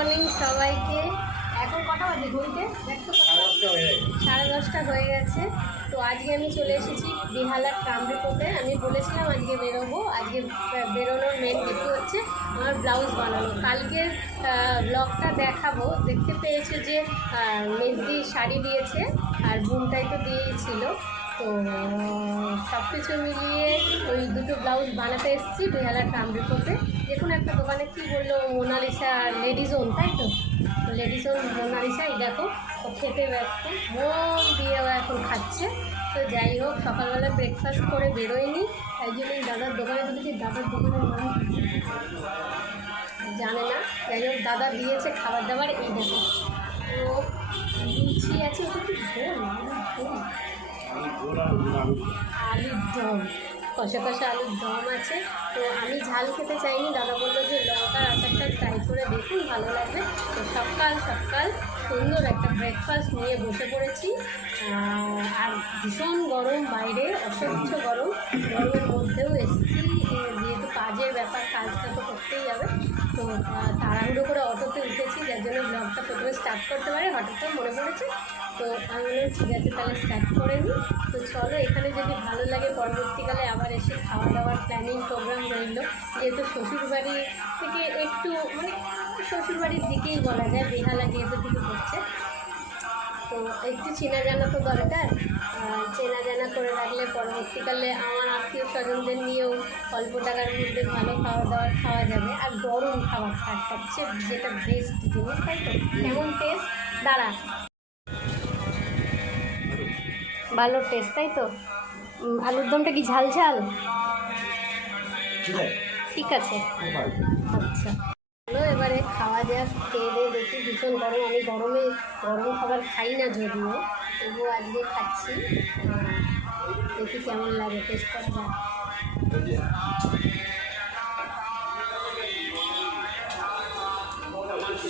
Morning সবাইকে। এখন কটা বাজে ঘড়িতে? 10:30 হয়ে গেছে। তো আজকে আমি চলে এসেছি বেহালার ট্রাম ডিপোতে। আমি বলেছিলাম আজকে বেরোবো। আজকে বেরোনোর মেন হেতু হচ্ছে আমার ব্লাউজ বানানো। কালকের ব্লগটা দেখাবো। দেখতে পেয়েছে যে মেজদি শাড়ি দিয়েছে আর বুনটাই তো দিয়েই ছিল। তো সব কিছু মিলিয়ে ওই দুটো ব্লাউজ বানাতে এসেছি বেহালার ট্রাম ডিপোতে। দেখুন একটা দোকানে কী বললো, মোনালিসা লেডিজোন, তাই তো? লেডিজোন মোনালিসা। এই দেখো ও খেতে ব্যস্ত, মন দিয়ে এখন খাচ্ছে। তো যাই হোক, সকালবেলা ব্রেকফাস্ট করে বেরোয়নি, তাই জন্য দাদার দোকানে ঢুকেছি। দাদার দোকানের নাম জানে না, যাই হোক দাদা দিয়েছে খাবার দাবার। এই দেখো ও লুচি আছে, ওটা কি আলুর দম, কষা কষা আলুর দম আছে। তো আমি ঝাল খেতে চাইনি, দাদা বললো যে লঙ্কার আচারটা ট্রাই করে দেখুন, ভালো লাগবে। তো সকাল সকাল সুন্দর একটা ব্রেকফাস্ট নিয়ে বসে পড়েছি। আর ভীষণ গরম বাইরে, অসহ্য গরম। গরমের মধ্যেও এসেছি, যেহেতু কাজের ব্যাপার, কাজটা তো করতেই হবে। তো তাড়াহুড়ো করে অটোতে উঠেছি, যার জন্য ব্লগটা প্রথমে স্টার্ট করতে পারে হঠাৎ মনে পড়েছে। তো আমি বললাম ঠিক আছে তাহলে স্টার্ট করে নিই। তো চলো, এখানে যদি ভালো লাগে পরবর্তীকালে আবার এসে খাওয়া দাওয়ার প্ল্যানিং প্রোগ্রাম রইল। যেহেতু শ্বশুরবাড়ি থেকে একটু মানে শ্বশুরবাড়ির দিকেই বলা যায়, বেহালা যেহেতু কিছু করছে, তো একটু চেনা জানা তো দরকার। চেনা জানা করে রাখলে পরবর্তীকালে আমার আত্মীয় স্বজনদের নিয়েও অল্প টাকার মধ্যে ভালো খাওয়া দাওয়া খাওয়া যাবে। আর গরম খাবার সবচেয়ে যেটা বেস্ট জিনিস, তাই তো? কেমন টেস্ট? দাঁড়া, ভালো টেস্ট, তাই তো? আলুর দমটা কি ঝাল ঝাল? ঠিক আছে, আচ্ছা চলো এবারে খাওয়া যাক। খেয়ে দিয়ে দেখি, ভীষণ গরম। আমি গরমে গরম খাবার খাই না যদিও, তবুও আজকে খাচ্ছি। দেখি কেমন লাগে, টেস্ট করা যাক।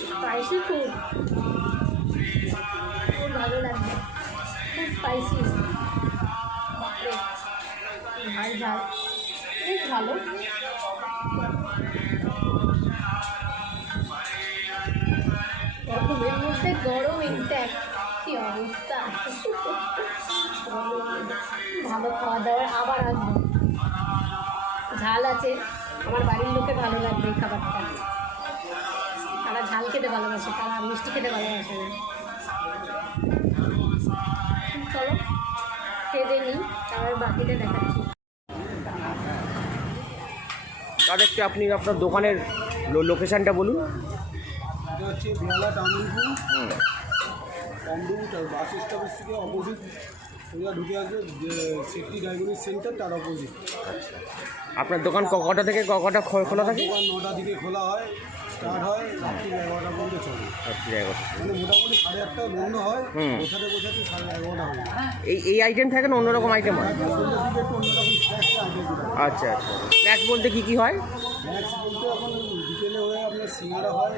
স্পাইসি খুব ভালো লাগবে, খুব স্পাইসি, ঝাল ঝাল, বেশ ভালো। গরমের মধ্যে গরম ইনট্যাক্ট, কী অবস্থা। ভালো খাওয়া দাওয়ার আবার আসবো। ঝাল আছে, আমার বাড়ির লোকে ভালো লাগবে এই খাবারটা। তারা ঝাল খেতে ভালোবাসে, তারা মিষ্টি খেতে ভালোবাসে না। চলো খেতে নিই, তারপর বাকিটা দেখাচ্ছি। তাদেরকে আপনি আপনার দোকানের লোকেশানটা বলুন। এটা হচ্ছে বেহালা টাউনপুর বাস স্টপেজ থেকে অপোজিট সোজা ঢুকে আসবে, যে সেফটি ডায়াগনিক সেন্টার তার অপোজিট। আপনার দোকান কটা থেকে কটা খোলা থাকে? দোকান 9টা দিকে খোলা হয়, স্টার্ট হয় রাত্রি 11টা পর্যন্ত চলে। রাত্রি 11টা মানে মোটামুটি 8:30টায় বন্ধ হয়, বোঝাতে 11:30 হয়। এই আইটেম থাকে না, অন্যরকম আইটেম হয়? একটু অন্যরকম স্ন্যাক্স আইটেম। আচ্ছা আচ্ছা, স্ন্যাক্স বলতে কী হয়? স্ন্যাক্স বলতে এখন বিকেলে হয়ে আপনার সিঙ্গারা হয়,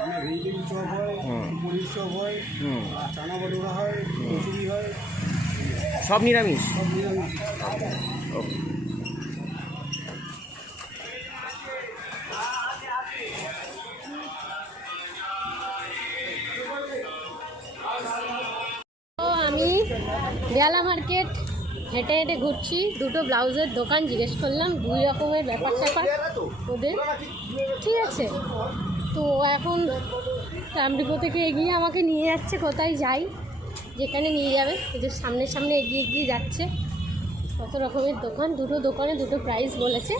আপনার ভেজিটেবিল চপ হয়, পনির চপ হয়, চানা বাটোরা হয়, কচুরি হয়, সব নিরামিষ? সব নিরামিষ। ওকে। আমি বেহালা মার্কেট হেঁটে হেঁটে ঘুরছি, দুটো ব্লাউজের দোকান জিজ্ঞেস করলাম, 2 রকমের ব্যাপার স্যাপার ওদের, ঠিক আছে। তো এখন ট্রাম ডিপো থেকে এগিয়ে আমাকে নিয়ে যাচ্ছে, কোথায় যাই যেখানে নিয়ে যাবে, এদের সামনে সামনে এগিয়ে এগিয়ে যাচ্ছে। কত রকমের দোকান, দুটো দোকানে দুটো প্রাইস বলেছে।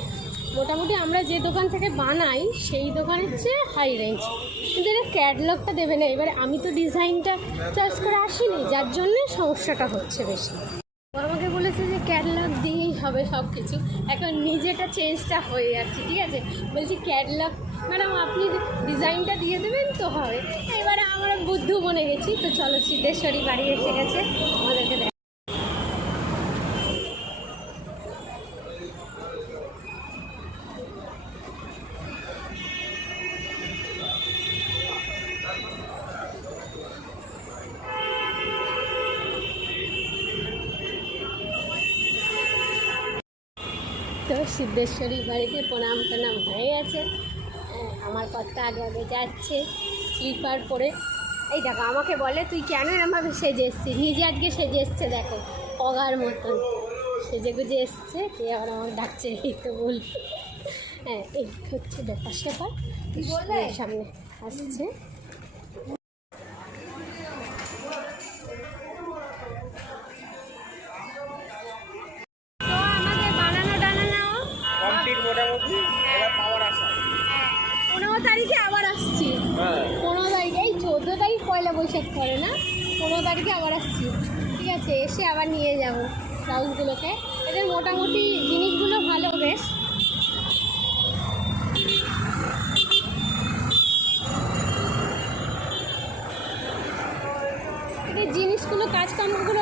মোটামুটি আমরা যে দোকান থেকে বানাই সেই দোকানের চেয়ে হাই রেঞ্জ, কিন্তু এটা ক্যাটলগটা দেবে না। এবারে আমি তো ডিজাইনটা চয়েস করে আসিনি, যার জন্যে সমস্যাটা হচ্ছে বেশি। আমাকে বলেছে যে ক্যাটলগ দিয়েই হবে সব কিছু, এখন নিজেটা চেঞ্জটা হয়ে যাচ্ছে, ঠিক আছে। বলছি ক্যাটলগ ম্যাডাম আপনি ডিজাইনটা দিয়ে দেবেন তো হবে। এবারে আমরা বুদ্ধু বনে গেছি। তো চলো, সিদ্ধেশ্বরী বাড়ি এসে গেছে, আমাদেরকে তো সিদ্ধেশ্বরী বাড়িতে প্রণাম টনাম হয়ে গেছে। আমার কর্তা আগে আগে যাচ্ছে, স্লিপার পরে। এই দেখো আমাকে বলে তুই কেন এরমভাবে সেজে এসছিস, নিজে আজকে সেজে এসছে দেখো পগার মতন সেজে গুজে এসছে, কে আবার আমার ডাকছে এই তো বল। হ্যাঁ এই হচ্ছে ব্যাপার স্যাপার, সামনে আসছে। তো আমাদের বানানো টানানো কমপ্লিট মোটামুটি, এবার পাওয়ার আসা। 15 তারিখে আবার আসছি। হ্যাঁ 15 তারিখে, এই 14 তারিখ পয়লা বৈশাখ পরে না, 15 তারিখে আবার আসছি। ঠিক আছে, এসে আবার নিয়ে যাব ব্লাউজগুলোকে। এদের মোটামুটি জিনিসগুলো ভালো বেশ। এদের জিনিসগুলো কাজকর্মগুলো